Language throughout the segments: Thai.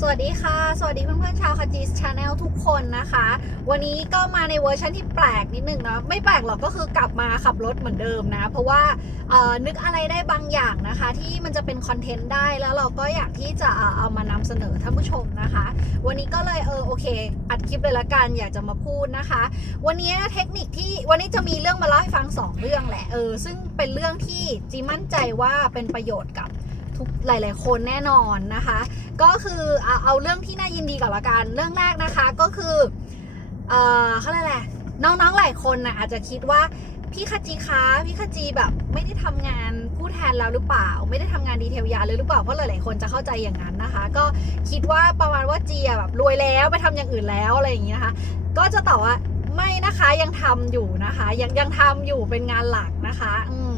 สวัสดีค่ะ สวัสดีเพื่อนๆชาวคาจิสชาแนลทุกคนนะคะ วันนี้ก็มาในเวอร์ชันที่แปลกนิดนึงเนาะไม่แปลกหรอกก็คือกลับมาขับรถเหมือนเดิมนะ เพราะว่านึกอะไรได้บางอย่างนะคะ ที่มันจะเป็นคอนเทนต์ได้แล้วเราก็อยากที่จะเอามานำเสนอท่านผู้ชมนะคะ วันนี้ก็เลยเออโอเค อัดคลิปเลยละกันอยากจะมาพูดนะคะ วันนี้เทคนิคที่วันนี้จะมีเรื่องมาเล่าให้ฟังสองเรื่องแหละเออซึ่งเป็นเรื่องที่จีมั่นใจว่าเป็นประโยชน์กับ ทุกหลาย ๆ คนแน่นอนนะคะ ก็คือเอาเอาเรื่องที่น่ายินดีก่อนละกันเรื่องแรกนะคะก็คือเออเขาเรียกอะไรน้อง ๆ หลายคนนะอาจจะคิดว่าพี่คจีคะพี่คจีแบบไม่ได้ทำงานผู้แทนแล้วหรือเปล่า ไม่ได้ทำงานดีเทลยาเลยหรือเปล่าเพราะหลายๆคนจะเข้าใจอย่างนั้นนะคะ ก็คิดว่าประมาณว่าจีแบบรวยแล้วไปทำอย่างอื่นแล้วอะไรอย่างนี้นะคะ ก็จะตอบว่าไม่นะคะยังทำอยู่นะคะ ยังยังทำอยู่เป็นงานหลักนะคะ อืม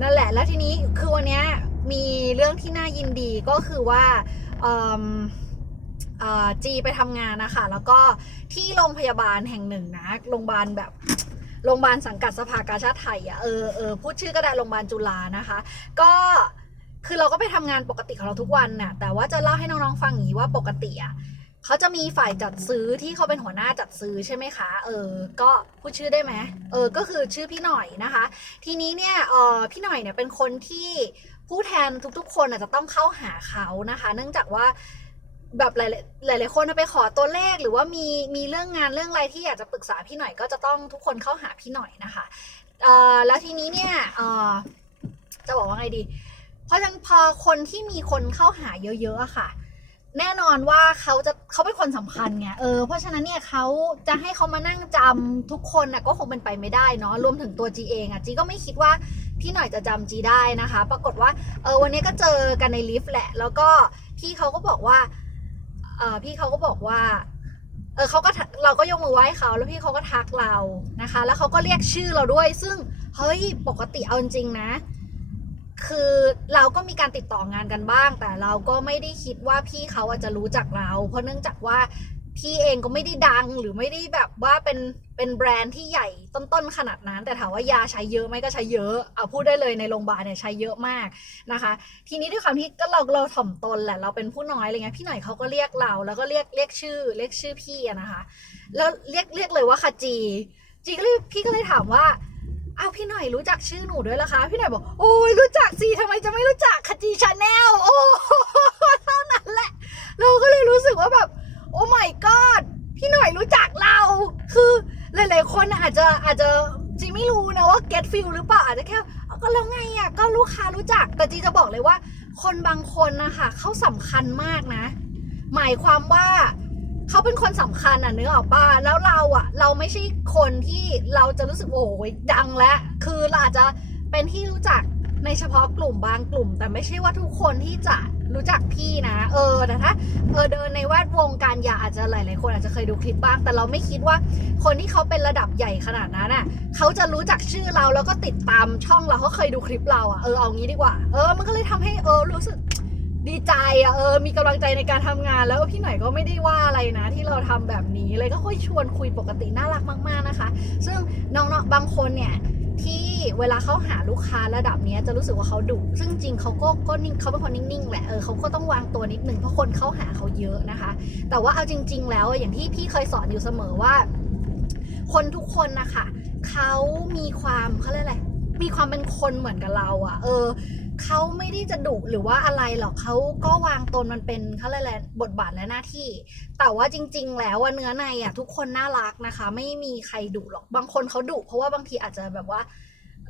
นั่นแหละแล้วทีนี้คือวันเนี้ย มีเรื่องที่น่ายินดีก็คือว่าจีไปทำงานนะคะ แล้วก็ที่โรงพยาบาลแห่งหนึ่งนะ โรงพยาบาลแบบโรงพยาบาลสังกัดสภากาชาติไทยอะ่ะเออเออพูดชื่อก็ได้โรงพยาบาลจุฬานะคะ ก็คือเราก็ไปทำงานปกติของเราทุกวันน่ะแต่ว่าจะเล่าให้น้องๆฟังอย่างนี้ว่าปกติอะ่ะ เขาจะมีฝ่ายจัดซื้อที่เขาเป็นหัวหน้าจัดซื้อใช่ไหมคะ เออ ก็พูดชื่อได้ไหมเออ ก็คือชื่อพี่หน่อยนะคะ ทีนี้เนี่ย เออพี่หน่อยเนี่ยเป็นคนที่ผู้แทนทุกๆ คนอาจจะต้องเข้าหาเขานะคะ เนื่องจากว่าแบบหลายๆหลายคนไปขอตัวเลขหรือว่ามีมีเรื่องงานเรื่องอะไรที่อยากจะปรึกษาพี่หน่อยก็จะต้องทุกคนเข้าหาพี่หน่อยนะคะเออแล้วทีนี้เนี่ยเออจะบอกว่าไงดี เพราะฉะนั้นพอคนที่มีคนเข้าหาเยอะๆอะค่ะ แน่นอนว่าเขาจะเขาเป็นคนสำคัญไงเออเพราะฉะนั้นเนี่ยเขาจะให้เขามานั่งจำทุกคนนะก็คงเป็นไปไม่ได้เนาะรวมถึงตัวจีเองอะจีก็ไม่คิดว่าพี่หน่อยจะจำจีได้นะคะ ปรากฏว่าเออวันนี้ก็เจอกันในลิฟต์แหละ แล้วก็พี่เขาก็บอกว่าเออพี่เขาก็บอกว่าเออเขาก็เราก็ยกมือไหว้เขาแล้วพี่เขาก็ทักเรานะคะ แล้วเขาก็เรียกชื่อเราด้วย ซึ่งเฮ้ยปกติเอาจริงนะ คือเราก็มีการติดต่องานกันบ้าง แต่เราก็ไม่ได้คิดว่าพี่เขาอาจจะรู้จักเรา เพราะเนื่องจากว่าพี่เองก็ไม่ได้ดังหรือไม่ได้แบบว่าเป็นเป็นแบรนด์ที่ใหญ่ต้นๆขนาดนั้น แต่ถามว่ายาใช้เยอะไหมก็ใช้เยอะเอาพูดได้เลยในโรงพยาบาลเนี่ยใช้เยอะมากนะคะ ทีนี้ด้วยความที่ก็เราเราถ่อมตนแหละเราเป็นผู้น้อยอะไรเงี้ยพี่หน่อยเขาก็เรียกเราแล้วก็เรียกเรียกชื่อเรียกชื่อพี่นะคะ แล้วเรียกเรียกเลยว่าคาจีจีก็เลยพี่ก็เลยถามว่า อ้าวพี่หน่อยรู้จักชื่อหนูด้วยเหรอคะ พี่หน่อยบอกโอ้ยรู้จักสิทำไมจะไม่รู้จักคจีชาแนลโอ้เท่านั้นแหละ เราก็เลยรู้สึกว่าแบบ โอ้ my god พี่หน่อยรู้จักเรา คือหลายๆคนอาจจะอาจจะจีไม่รู้นะว่า get feel หรือเปล่าอาจจะแค่ก็แล้วไงอะก็ลูกค้ารู้จัก แต่จีจะบอกเลยว่า คนบางคนนะคะเขาสำคัญมากนะ หมายความว่า เขาเป็นคนสำคัญอะเนื้อออกป้าแล้วเราอะ เราไม่ใช่คนที่เราจะรู้สึกโอ้ยดังแล้วคือเราอาจจะเป็นที่รู้จักในเฉพาะกลุ่มบางกลุ่ม แต่ไม่ใช่ว่าทุกคนที่จะรู้จักพี่นะ เออแต่ถ้าเออเดินในแวดวงการยาอาจจะหลาย ๆ คนอาจจะเคยดูคลิปบ้าง แต่เราไม่คิดว่าคนที่เขาเป็นระดับใหญ่ขนาดนั้นอะเขาจะรู้จักชื่อเราแล้วก็ติดตามช่องเราเขาเคยดูคลิปเราอะเออเอางี้ดีกว่า เออ มันก็เลยทำให้เออรู้สึก ดีใจอะเออ มีกำลังใจในการทำงานแล้วพี่หน่อยก็ไม่ได้ว่าอะไรนะ ที่เราทำแบบนี้เลยก็ค่อยชวนคุยปกติน่ารักมาก ๆนะคะ ซึ่งน้องๆบางคนเนี่ยที่เวลาเขาหาลูกค้าระดับนี้จะรู้สึกว่าเขาดุ ซึ่งจริงเขาก็ก็นิ่งเขาเป็นคนนิ่งๆแหละ เออเขาก็ต้องวางตัวนิดหนึ่งเพราะคนเข้าหาเขาเยอะนะคะ แต่ว่าเอาจริง ๆ แล้วอย่างที่พี่เคยสอนอยู่เสมอว่า คนทุกคนนะคะเขามีความเขาเรียกอะไร มีความเป็นคนเหมือนกับเราอะ่ะ เออ เขาไม่ได้จะดุหรือว่าอะไรหรอกเขาก็วางตนมันเป็นเขาเรียกอะไรบทบาทและหน้าที่ แต่ว่าจริง ๆ แล้วว่าเนื้อในอะทุกคนน่ารักนะคะ ไม่มีใครดุหรอกบางคนเขาดุเพราะว่าบางทีอาจจะแบบว่า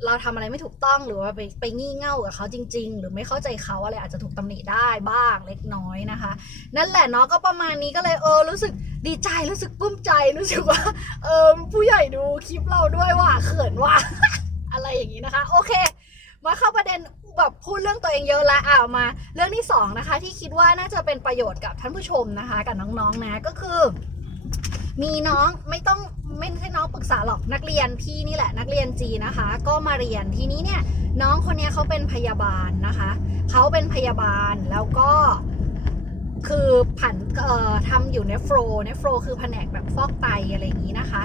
เราทำอะไรไม่ถูกต้องหรือว่าไปไปงี่เง่ากับเขาจริง ๆ หรือไม่เข้าใจเขาอะไรอาจจะถูกตำหนิได้บ้างเล็กน้อยนะคะ นั่นแหละเนาะก็ประมาณนี้ก็เลยเออรู้สึกดีใจรู้สึกปลื้มใจรู้สึกว่า เออผู้ใหญ่ดูคลิปเราด้วยว่าเขินว่าอะไรอย่างนี้นะคะ โอเค มาเข้าประเด็นแบบพูดเรื่องตัวเองเยอะละอ่ามา เรื่องที่สองนะคะ ที่คิดว่าน่าจะเป็นประโยชน์กับท่านผู้ชมนะคะ กับน้องๆนะก็คือ มีน้องไม่ต้องไม่ใช่น้องปรึกษาหรอกนักเรียนพี่นี่แหละนักเรียนจีนะคะ ก็มาเรียนทีนี้เนี่ย น้องคนนี้เขาเป็นพยาบาลนะคะเขาเป็นพยาบาลแล้วก็คือผันเอ่อทำอยู่ในโฟลในโฟลคือแผนกแบบฟอกไตอะไรอย่างนี้นะคะ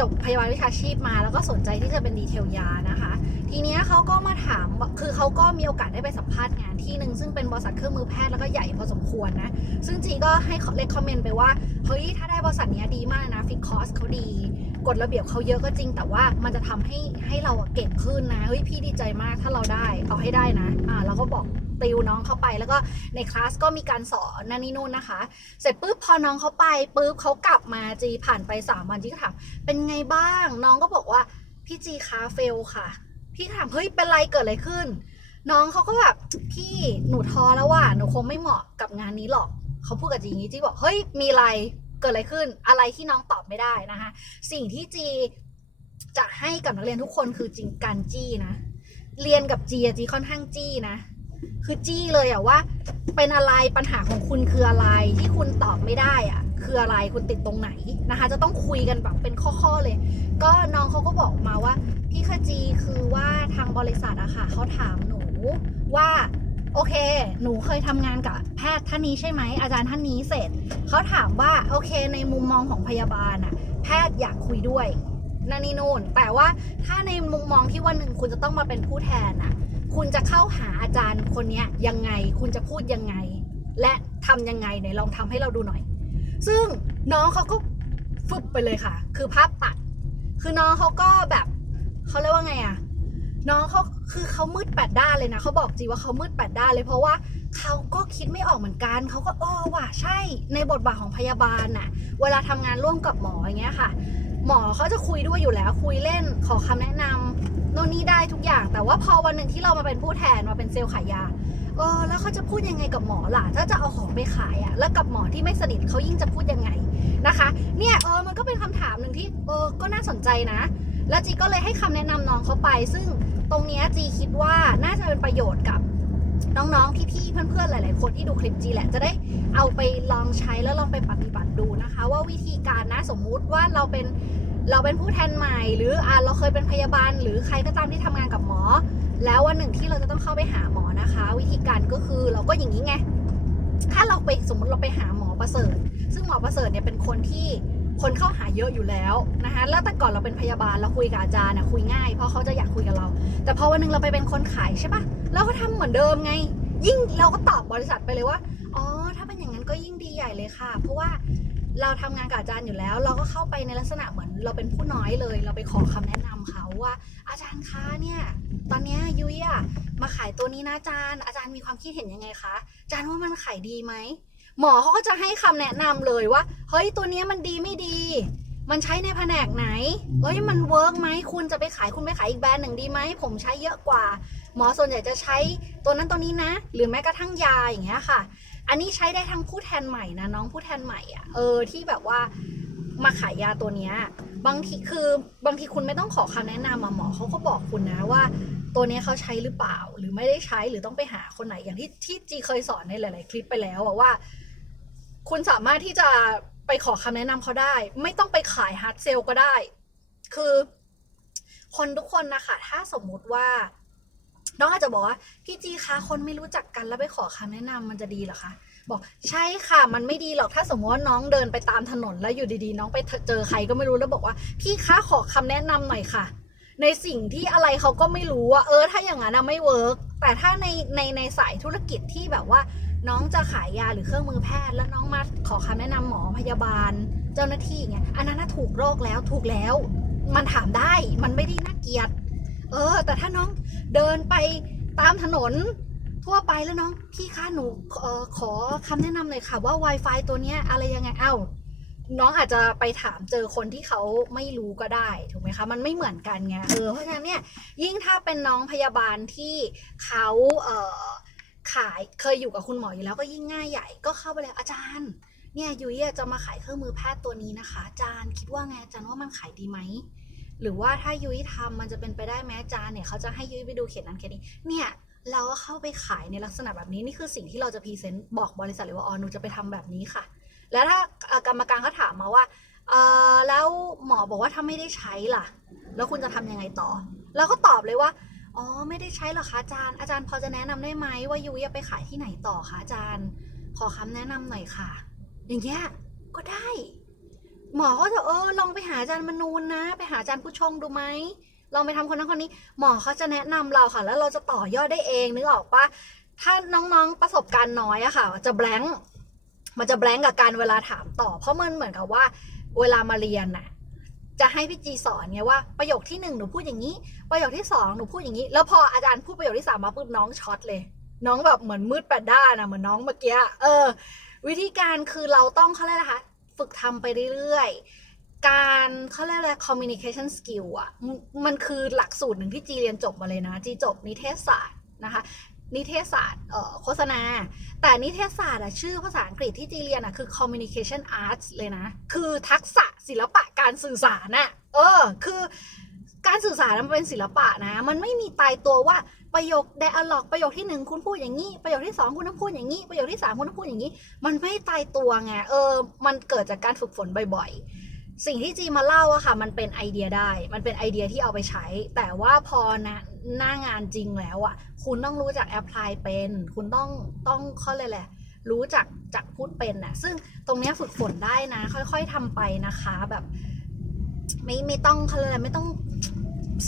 จบพยาบาลวิชาชีพมาแล้วก็สนใจที่จะเป็นดีเทลยานะคะ ทีเนี้ยเขาก็มาถามคือเขาก็มีโอกาสได้ไปสัมภาษณ์งานที่หนึ่งซึ่งเป็นบริษัทเครื่องมือแพทย์แล้วก็ใหญ่พอสมควรนะ ซึ่งจีก็ให้เลคคอมเมนต์ไปว่าเฮ้ยถ้าได้บริษัทเนี้ยดีมากนะฟิกคอสเขาดีกฎระเบียบเขาเยอะก็จริง แต่ว่ามันจะทำให้ให้เราเก่งขึ้นนะเฮ้ยพี่ดีใจมากถ้าเราได้เอาให้ได้นะอ่าเราก็บอกติวน้องเข้าไปแล้วก็ในคลาสก็มีการสอนนั่นนี่นู่นนะคะ เสร็จปุ๊บพอน้องเขาไปปุ๊บเขากลับมาจีผ่านไปสามวันจีก็ถามเป็นไงบ้าง น้องก็บอกว่าพี่จีคาเฟลค่ะ พี่ถามเฮ้ยเป็นไรเกิดอะไรขึ้น น้องเขาก็แบบพี่หนูท้อแล้วว่ะหนูคงไม่เหมาะกับงานนี้หรอกเขาพูดกับจีอย่างนี้จีบอกเฮ้ยมีอะไรเกิดอะไรขึ้น อะไรที่น้องตอบไม่ได้นะคะ สิ่งที่จีจะให้กับนักเรียนทุกคนคือจริงการจี้นะเรียนกับจีอะจีค่อนข้างจี้นะ คือจี้เลยอะว่า เป็นอะไรปัญหาของคุณคืออะไรที่คุณตอบไม่ได้อะคืออะไรคุณติดตรงไหนนะคะ จะต้องคุยกันแบบเป็นข้อๆเลย ก็น้องเขาก็บอกมาว่าพี่คจีคือว่าทางบริษัทอะค่ะเขาถามหนูว่าโอเค หนูเคยทำงานกับแพทย์ท่านนี้ใช่ไหม อาจารย์ท่านนี้เสร็จ เขาถามว่า โอเค ในมุมมองของพยาบาลอะแพทย์อยากคุยด้วยนั่นนี่นู่น แต่ว่าถ้าในมุมมองที่วันหนึ่งคุณจะต้องมาเป็นผู้แทนอะ คุณจะเข้าหาอาจารย์คนนี้ยังไง คุณจะพูดยังไง และทำยังไงไหนลองทำให้เราดูหน่อย ซึ่งน้องเขาก็ฟึบไปเลยค่ะ คือภาพตัด คือน้องเขาก็แบบเขาเรียกว่าไงอะน้องเขาคือเขามืดแปดด้านเลยนะเขาบอกจีว่าเขามืดแปดด้านเลยเพราะว่าเขาก็คิดไม่ออกเหมือนกันเขาก็เออว่ะใช่ ในบทบาทของพยาบาลน่ะ เวลาทำงานร่วมกับหมออย่างเงี้ยค่ะ หมอเขาจะคุยด้วยอยู่แล้ว คุยเล่นขอคำแนะนำ โน่นนี่ได้ทุกอย่าง แต่ว่าพอวันหนึ่งที่เรามาเป็นผู้แทนมาเป็นเซลล์ขายยาเออแล้วเขาจะพูดยังไงกับหมอล่ะ ถ้าจะเอาของไปขายอะแล้วกับหมอที่ไม่สนิทเขายิ่งจะพูดยังไงนะคะ เนี่ยเออมันก็เป็นคำถามหนึ่งที่เออก็น่าสนใจนะ แล้วจีก็เลยให้คำแนะนำน้องเขาไป ซึ่งตรงเนี้ยจีคิดว่าน่าจะเป็นประโยชน์กับน้องๆ พี่ๆ เพื่อนๆ หลาย ๆ คนที่ดูคลิปจีแหละ จะได้เอาไปลองใช้แล้วลองไปปฏิบัติดูนะคะ ว่าวิธีการนะสมมุติว่าเราเป็น เราเป็นผู้แทนใหม่ หรืออ่าเราเคยเป็นพยาบาล หรือใครก็ตามที่ทำงานกับหมอ แล้ววันหนึ่งที่เราจะต้องเข้าไปหาหมอนะคะ วิธีการก็คือเราก็อย่างนี้ไงถ้าเราไปสมมติเราไปหาหมอประเสริฐ ซึ่งหมอประเสริฐเนี่ยเป็นคนที่คนเข้าหาเยอะอยู่แล้วนะคะแล้วแต่ก่อนเราเป็นพยาบาลเราคุยกับอาจารย์นะคุยง่ายเพราะเขาจะอยากคุยกับเรา แต่พอวันหนึงเราไปเป็นคนขายใช่ปะเราก็ทำเหมือนเดิมไง ยิ่งเราก็ตอบบริษัทไปเลยว่าอ๋อถ้าเป็นอย่างนั้นก็ยิ่งดีใหญ่เลยค่ะ เพราะว่า เราทำงานกับอาจารย์อยู่แล้ว เราก็เข้าไปในลักษณะเหมือน เราเป็นผู้น้อยเลย เราไปขอคำแนะนำเขาว่า อาจารย์คะเนี่ยตอนเนี้ยยุ้ยอะมาขายตัวนี้นะอาจารย์ อาจารย์มีความคิดเห็นยังไงคะอาจารย์ว่ามันขายดีไหมหมอเขาก็จะให้คำแนะนำเลยว่าเฮ้ยตัวนี้มันดีไม่ดี มันใช้ในแผนกไหนเฮ้ยมันเวิร์กไหมคุณจะไปขายคุณไปขายอีกแบรนด์หนึ่งดีไหมผมใช้เยอะกว่า หมอส่วนใหญ่จะใช้ตัวนั้นตัวนี้นะ หรือแม้กระทั่งยาอย่างเงี้ยค่ะ อันนี้ใช้ได้ทั้งผู้แทนใหม่นะน้องผู้แทนใหม่อะเออที่แบบว่ามาขายยาตัวเนี้ยบางทีคือบางทีคุณไม่ต้องขอคำแนะนำมาหมอเขาก็บอกคุณนะว่า ตัวนี้เขาใช้หรือเปล่า หรือไม่ได้ใช้หรือต้องไปหาคนไหนอย่างที่ที่จีเคยสอนในหลาย ๆ คลิปไปแล้วอะว่า คุณสามารถที่จะไปขอคำแนะนำเขาได้ ไม่ต้องไปขายฮาร์ดเซลก็ได้ คือคนทุกคนนะคะถ้าสมมุติว่า น้องอาจจะบอกว่าพี่จีคะคนไม่รู้จักกันแล้วไปขอคำแนะนำมันจะดีหรอคะบอกใช่ค่ะมันไม่ดีหรอกถ้าสมมติว่าน้องเดินไปตามถนนแล้วอยู่ดีๆ น้องไปเจอใครก็ไม่รู้แล้วบอกว่า พี่คะขอคำแนะนำหน่อยค่ะ ในสิ่งที่อะไรเขาก็ไม่รู้ว่าเออถ้าอย่างนั้นะไม่เวิร์กแต่ถ้าในในในสายธุรกิจที่แบบว่า น้องจะขายยาหรือเครื่องมือแพทย์ แล้วน้องมาขอคำแนะนำหมอพยาบาล เจ้าหน้าที่เงี้ยอันนั้นถูกโรคแล้วถูกแล้ว มันถามได้มันไม่ได้น่าเกลียด เออ แต่ถ้าน้องเดินไปตามถนนทั่วไปแล้วน้อง พี่คะหนูเออขอคำแนะนำหน่อยค่ะ ว่า Wi-Fi ตัวเนี้ยอะไรยังไงเอ้าน้องอาจจะไปถามเจอคนที่เขาไม่รู้ก็ได้ถูกไหมคะมันไม่เหมือนกันไงเออเพราะฉะนั้นเนี่ยยิ่งถ้าเป็นน้องพยาบาลที่เขาเออขายเคยอยู่กับคุณหมออยู่แล้วก็ยิ่งง่ายใหญ่ก็เข้าไปเลยอาจารย์ เนี่ยยุ้ยจะมาขายเครื่องมือแพทย์ตัวนี้นะคะอาจารย์คิดว่าไงอาจารย์ว่ามันขายดีไหม หรือว่าถ้ายุ้ยทำมันจะเป็นไปได้ไหมอาจารย์เนี่ยเขาจะให้ยุ้ยไปดูเขียนนั้นเขียนนี้ เนี่ยเราก็เข้าไปขายในลักษณะแบบนี้นี่คือสิ่งที่เราจะพรีเซนต์บอกบริษัทเลยว่าอ๋อหนูจะไปทำแบบนี้ค่ะ แล้วถ้ากรรมการเขาถามมาว่าเออแล้วหมอบอกว่าถ้าไม่ได้ใช้ล่ะ แล้วคุณจะทำยังไงต่อ แล้วก็ตอบเลยว่าอ๋อไม่ได้ใช้หรอคะอาจารย์ อาจารย์พอจะแนะนำได้ไหมว่ายุ้ยจะไปขายที่ไหนต่อคะอาจารย์ ขอคำแนะนำหน่อยค่ะ อย่างเงี้ยก็ได้ หมอก็จะเออลองไปหาอาจารย์มนูนนะ ไปหาอาจารย์ผู้ชงดูไหมลองไปทำคนนั้นคนนี้ หมอเขาจะแนะนำเราค่ะ แล้วเราจะต่อยอดได้เองนึกออกปะถ้าน้องๆประสบการณ์น้อยอะค่ะ จะแบงค์มันจะแบงค์กับการเวลาถามต่อ เพราะมันเหมือนกับว่า เวลามาเรียนน่ะจะให้พี่จีสอนไงว่าประโยคที่หนึ่งหนูพูดอย่างนี้ ประโยคที่สองหนูพูดอย่างนี้ แล้วพออาจารย์พูดประโยคที่สามมาปุ๊บน้องช็อตเลย น้องแบบเหมือนมืดแปดด้านอะเหมือนน้องเมื่อกี้เออ วิธีการคือเราต้องเขาเรียกนะคะ ฝึกทำไปเรื่อยๆ การเขาเรียกอะไร communication skill อะ มันคือหลักสูตรหนึ่งที่จีเรียนจบมาเลยนะ จีจบนิเทศศาสตร์นะคะนิเทศศาสตร์โฆษณา แต่นิเทศศาสตร์อะชื่อภาษาอังกฤษที่จีเรียนอะคือ communication arts เลยนะ คือทักษะศิลปะการสื่อสารน่ะเออ คือการสื่อสารมันเป็นศิลปะนะ มันไม่มีตายตัวว่า ประโยค dialog ประโยคที่หนึ่งคุณพูดอย่างนี้ ประโยคที่สองคุณต้องพูดอย่างนี้ ประโยคที่สามคุณต้องพูดอย่างนี้ มันไม่ตายตัวไงเออ มันเกิดจากการฝึกฝนบ่อยๆ สิ่งที่จีมาเล่าอะค่ะ มันเป็นไอเดียได้ มันเป็นไอเดียที่เอาไปใช้ แต่ว่าพอนะหน้างานจริงแล้วอะคุณต้องรู้จักแอพพลายเป็น คุณต้องต้องเขาเลยแหละรู้จักจักพูดเป็นน่ะ ซึ่งตรงเนี้ยฝึกฝนได้นะ ค่อยๆทำไปนะคะแบบ ไม่ไม่ต้องเขาเลยกอะไรไม่ต้อง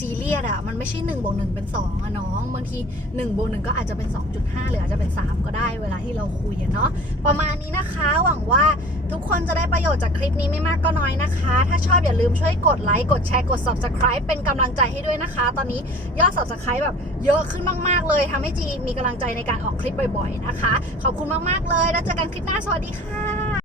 ซีเรียสอะมันไม่ใช่หนึ่งบวกหนึ่งเป็นสองอะน้อง บางทีหนึ่งบวกหนึ่งก็อาจจะเป็น 2.5 หรืออาจจะเป็น 3 ก็ได้เวลาที่เราคุยอะเนาะประมาณนี้นะคะ หวังว่าทุกคนจะได้ประโยชน์จากคลิปนี้ไม่มากก็น้อยนะคะ ถ้าชอบอย่าลืมช่วยกดไลค์กดแชร์กด subscribe เป็นกำลังใจให้ด้วยนะคะ ตอนนี้ยอด subscribe แบบเยอะขึ้นมาก ๆ เลยทำให้จีมีกำลังใจในการออกคลิปบ่อย ๆ นะคะ ขอบคุณมากๆเลยแล้วเจอกันคลิปหน้าสวัสดีค่ะ